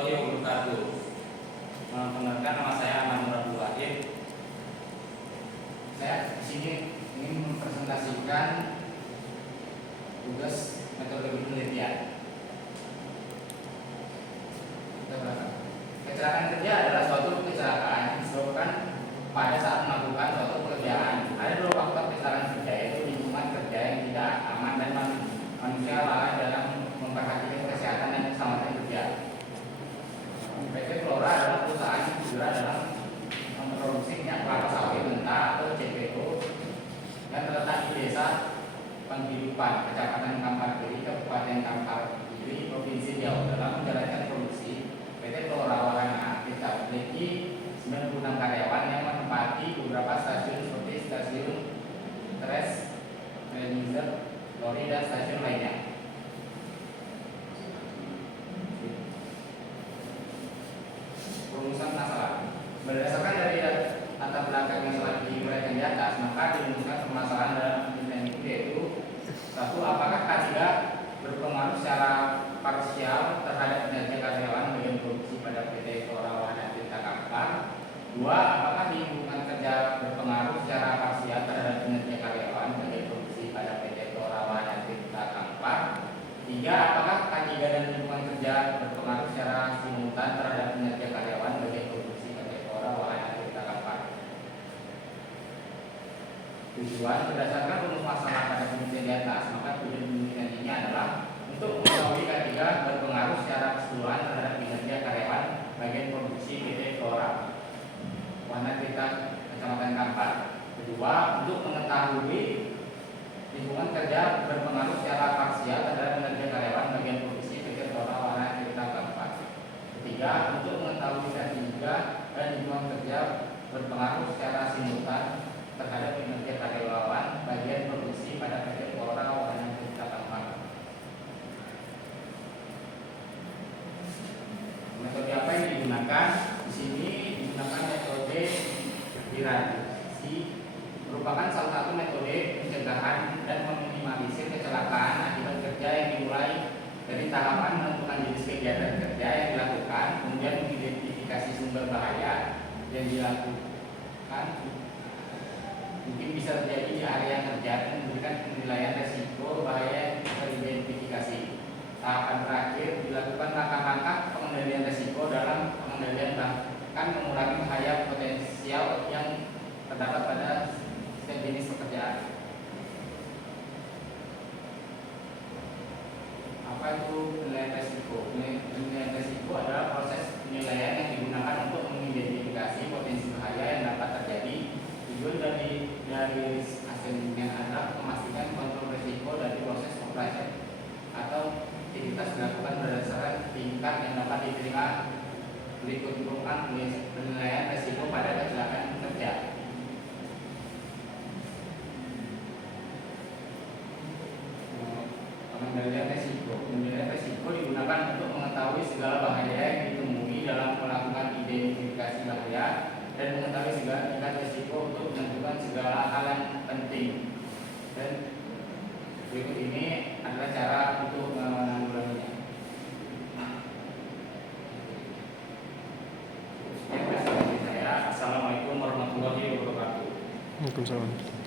warahmatullahi wabarakatuh. Perkenalkan, nama saya Ahmad Abdul Wahid. Saya di sini ingin mempresentasikan tugas metodologi penelitian. Kecelakaan kerja adalah suatu kecelakaan yang disebabkan pada saat melakukan suatu pekerjaan. Ada dua faktor kecelakaan kerja, yaitu lingkungan kerja yang tidak aman dan manusia lalai dalam memperhatikan kesehatan dan keselamatan kerja. PT Flora adalah perusahaan yang bergerak dalam memproduksi minyak kelapa sawit mentah atau CPO yang terletak di Desa Penghidupan, Kecamatan Kampar Kiri, Kabupaten Kampar Kiri, Provinsi Riau. Dalam menjalankan produksi, PT Flora Wahana kita memiliki 96 karyawan yang menempati beberapa stasiun seperti stasiun Tres, Manager, Lori, dan stasiun lainnya. Perumusan masalah. Berdasarkan dari latar belakang yang telah diuraikan di atas, maka dirumuskan permasalahan dalam penelitian itu, yaitu satu, apakah K3 berpengaruh secara parsial terhadap kinerja karyawan bagian produksi pada PT Flora Wahana Tirta Kampar? Dua, apakah lingkungan kerja berpengaruh secara parsial terhadap kinerja karyawan bagian produksi pada PT Flora Wahana Tirta Kampar? Tiga, apakah K3 dan lingkungan kerja berpengaruh secara simultan terhadap kinerja karyawan bagian produksi PT Flora Wahana Tirta Kampar? Tujuan, berdasarkan rumus masalah pada penelitian di atas, maka tujuan penelitian ini adalah untuk mengetahui K3 berpengaruh secara keseluruhan terhadap kinerja karyawan bagian produksi PT Flora Wahana Tirta Kecamatan Kampar. Kedua, untuk mengetahui lingkungan kerja berpengaruh secara parsial terhadap kinerja karyawan bagian produksi PT Flora Wahana Tirta Kampar. Ketiga, untuk mengetahui K3 dan lingkungan kerja berpengaruh secara simultan terhadap kinerja karyawan bagian produksi pada PT Flora Wahana Tirta Kampar. Metode apa yang digunakan? Di sini digunakan metode iradiasi, merupakan salah satu metode pencegahan dan meminimalisir kecelakaan akibat kerja yang dimulai dari tahapan menentukan jenis kegiatan kerja yang dilakukan, kemudian mengidentifikasi sumber bahaya yang dilakukan. Mungkin bisa terjadi di area kerja dan memberikan penilaian resiko bahaya yang teridentifikasi. Tahapan terakhir dilakukan langkah-langkah pengendalian resiko dalam pengendalian bahkan mengurangi bahaya potensial yang terdapat pada setiap jenis pekerjaan. Apa itu penilaian resiko? Penilaian resiko adalah proses penilaian yang digunakan untuk mengidentifikasi potensi bahaya yang dapat terjadi. Tujuan dari hasilnya adalah memastikan kontrol risiko dari proses operasi atau aktivitas dilakukan berdasarkan tingkat yang dapat diterima. Berikut merupakan penilaian risiko pada kecelakaan kerja. Pengendalian risiko. Pengendalian risiko digunakan untuk mengetahui segala bahaya yang ditemui dalam melakukan identifikasi bahaya dan mengetahui segala tingkat risiko untuk menentukan segala hal yang penting. Dan berikut ini adalah cara untuk menanggulanginya. Sekian dari saya. Assalamualaikum warahmatullahi wabarakatuh. Waalaikumsalam.